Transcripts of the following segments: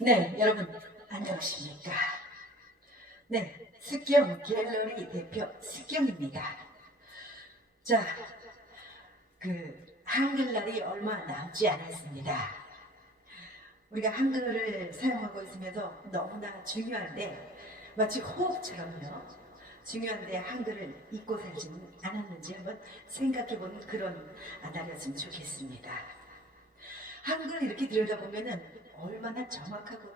네, 여러분 안녕하십니까? 네, 스경 갤러리 대표 스경입니다. 자, 그 한글날이 얼마 남지 않았습니다. 우리가 한글을 사용하고 있으면서 너무나 중요한데 마치 호흡처럼요. 중요한데 한글을 잊고 살지는 않았는지 한번 생각해보는 그런 날이었으면 좋겠습니다. 한글 이렇게 들여다보면은 얼마나 정확하고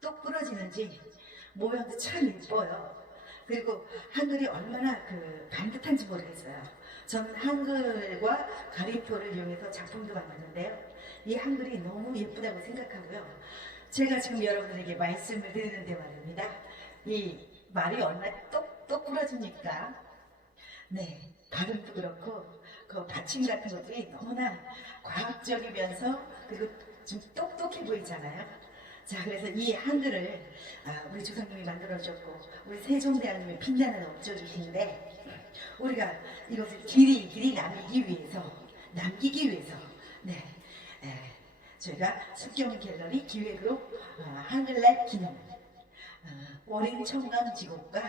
똑 부러지는지 모양도 참 예뻐요. 그리고 한글이 얼마나 그 반듯한지 모르겠어요. 저는 한글과 가리표를 이용해서 작품도 만드는데요. 이 한글이 너무 예쁘다고 생각하고요. 제가 지금 여러분들에게 말씀을 드리는데 말입니다. 이 말이 얼마나 똑, 똑 부러집니까? 네, 발음도 그렇고 그 받침 같은 것들이 너무나 과학적이면서 그리고 좀 똑똑해 보이잖아요. 자, 그래서 이 한글을 아, 우리 조상님이 만들어 주셨고 우리 세종대왕님이 빛나는 업적이신데 우리가 이것을 길이 길이 남기기 위해서 남기기 위해서 네, 에, 저희가 숙경 갤러리 기획으로 어, 한글날 어, 월인 청강 지곡과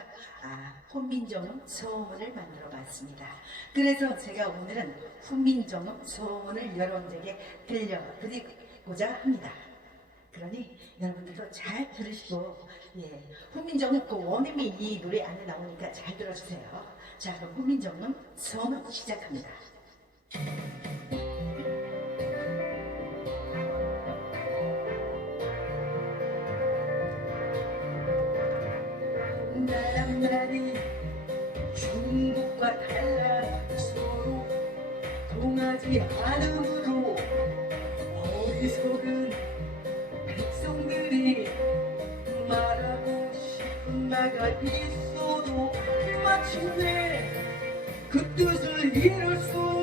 아, 혼민정음 소문을 만들어 봤습니다. 그래서 제가 오늘은 훈민정음 소문을 여러분들에게 들려드리고자 합니다. 그러니 여러분들도 잘 들으시고 예, 훈민정음 그 원음이 이 노래 안에 나오니까 잘 들어주세요. 자 그럼 훈민정음 소문 시작합니다. 마침내 그 뜻을 이룰 수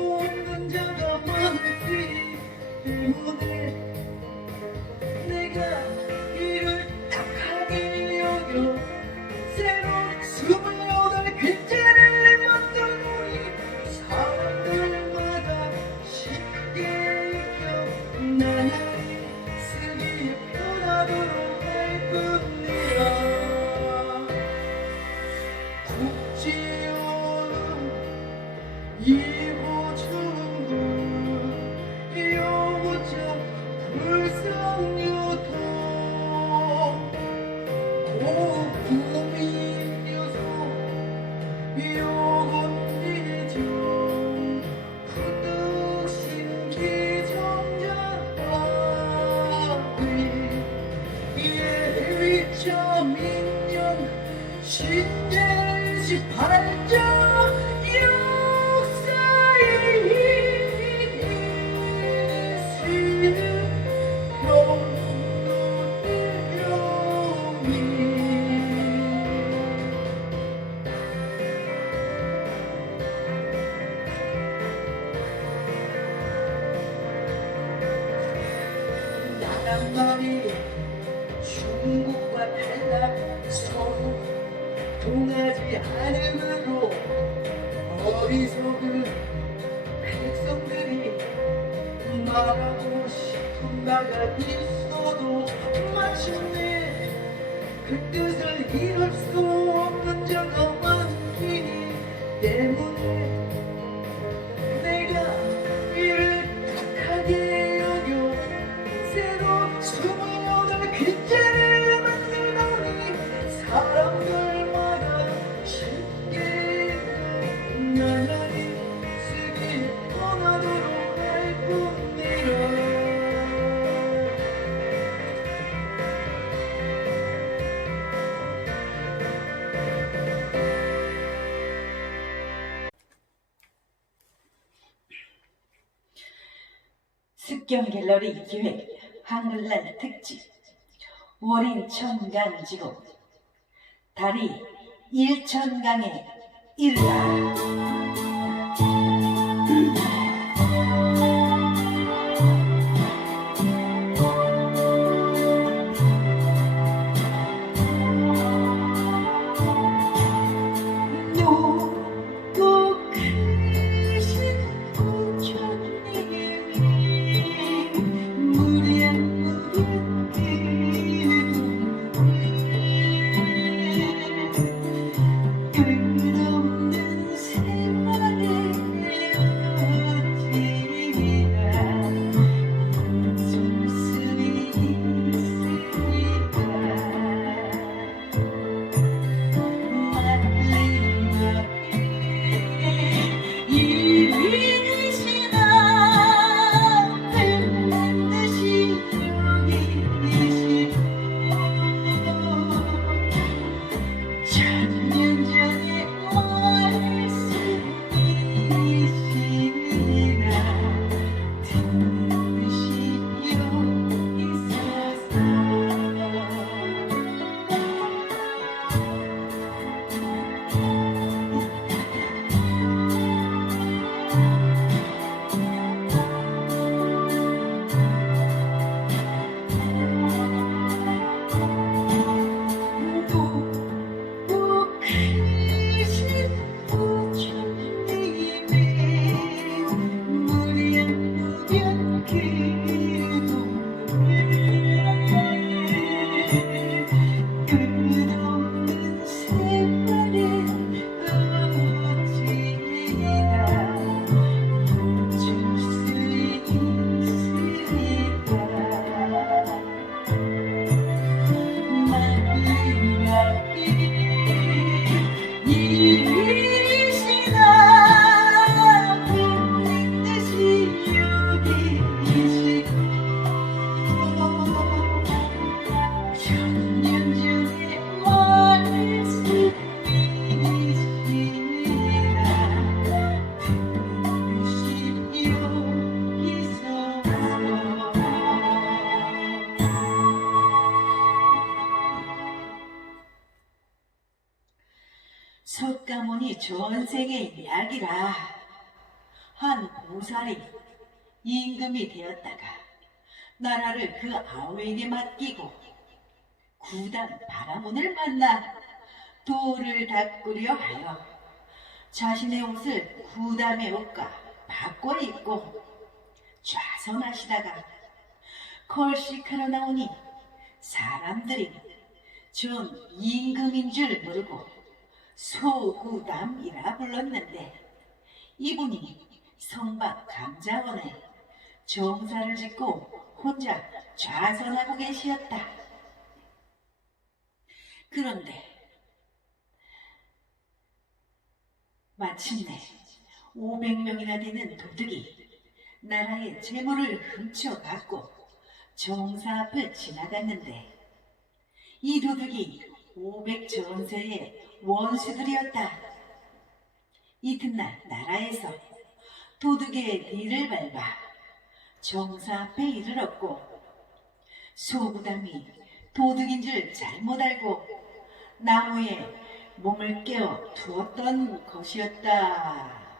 그 뜻을 이룰 수 경 갤러리 기획 한글날 특집 월인 천강지고 달이 일천강에 이르다 전생의 이야기라. 한 보살이 임금이 되었다가 나라를 그 아우에게 맡기고 구단 바라문을 만나 도를 닦으려 하여 자신의 옷을 구담의 옷과 바꿔 입고 좌선하시다가 걸식하러 나오니 사람들이 전 임금인 줄 모르고 소구담이라 불렀는데 이분이 성박 감자원에 정사를 짓고 혼자 좌선하고 계시었다. 그런데 마침내 500명이나 되는 도둑이 나라의 재물을 훔쳐갔고 정사 앞을 지나갔는데 이 도둑이 500 전세의 원수들이었다. 이튿날 나라에서 도둑의 뒤를 밟아 정사 앞에 이르렀고 소구담이 도둑인 줄 잘못 알고 나무에 몸을 깨어 두었던 것이었다.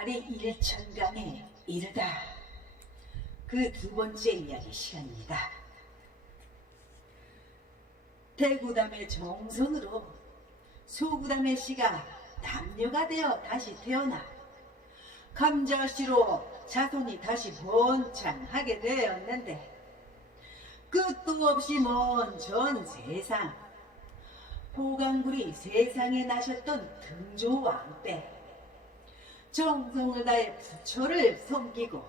다리 일천강에 이르다 그 두 번째 이야기 시간입니다. 대구담의 정선으로 소구담의 씨가 남녀가 되어 다시 태어나 감자씨로 자손이 다시 번창하게 되었는데 끝도 없이 먼 전 세상 보강굴이 세상에 나셨던 등조왕 때 정성을 다해 부처를 섬기고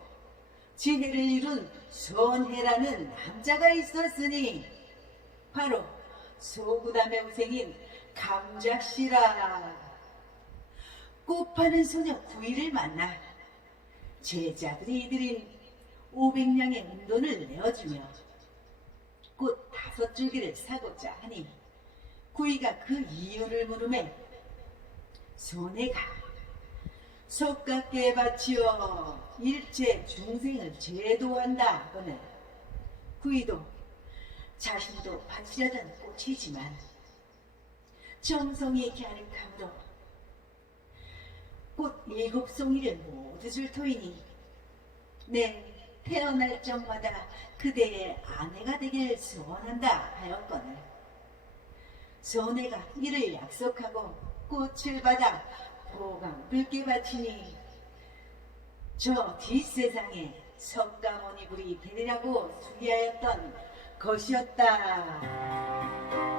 지혜를 이룬 선해라는 남자가 있었으니 바로 소구담의 우생인 감작씨라. 꽃 파는 소녀 구이를 만나 제자들이 드린 500냥의 은돈을 내어주며 꽃 다섯 줄기를 사고자 하니 구이가 그 이유를 물음에 손해가 속각게 바치어 일체 중생을 제도한다. 하거늘 구이도 자신도 바치려던 꽃이지만 정성이 갸륵함으로 꽃 일곱 송이를 모두 줄 터이니 내 태어날 적마다 그대의 아내가 되길 소원한다 하였거늘. 소내가 이를 약속하고 꽃을 받아 보강 붉게 바치니 저 뒷세상에 석가모니 불이 되리라고 수기하였던 것이었다.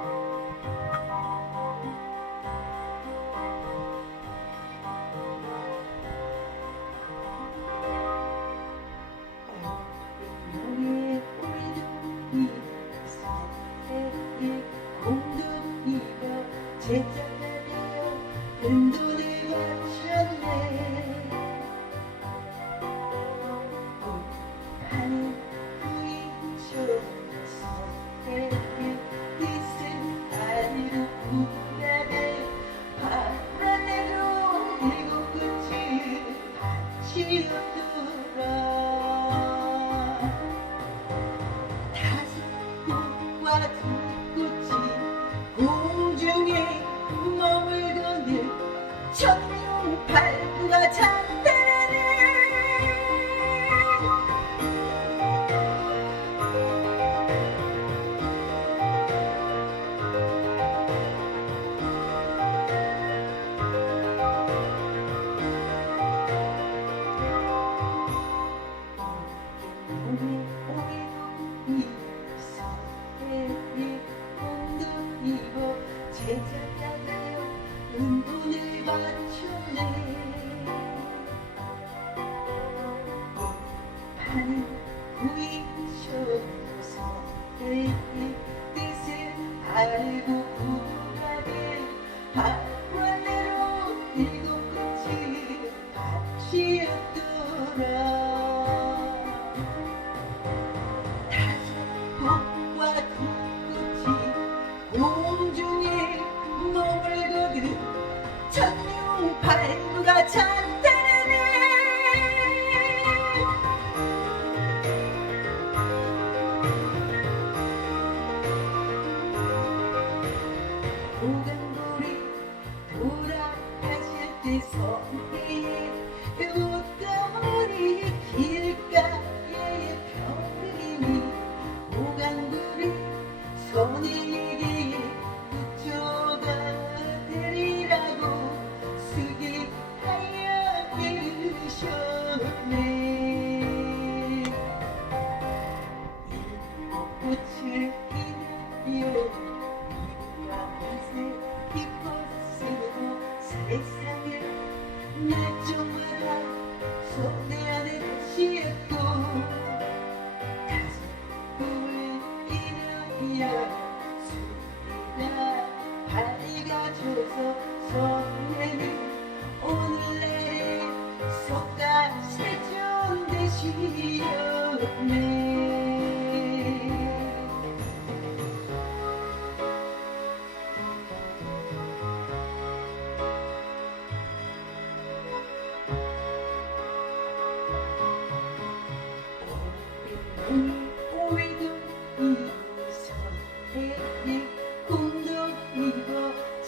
날 알려줘서 손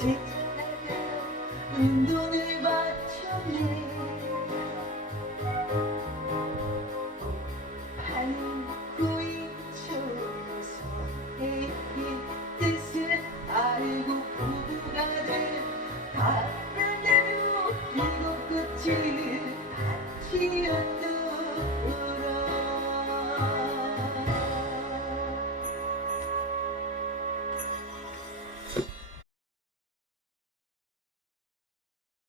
You.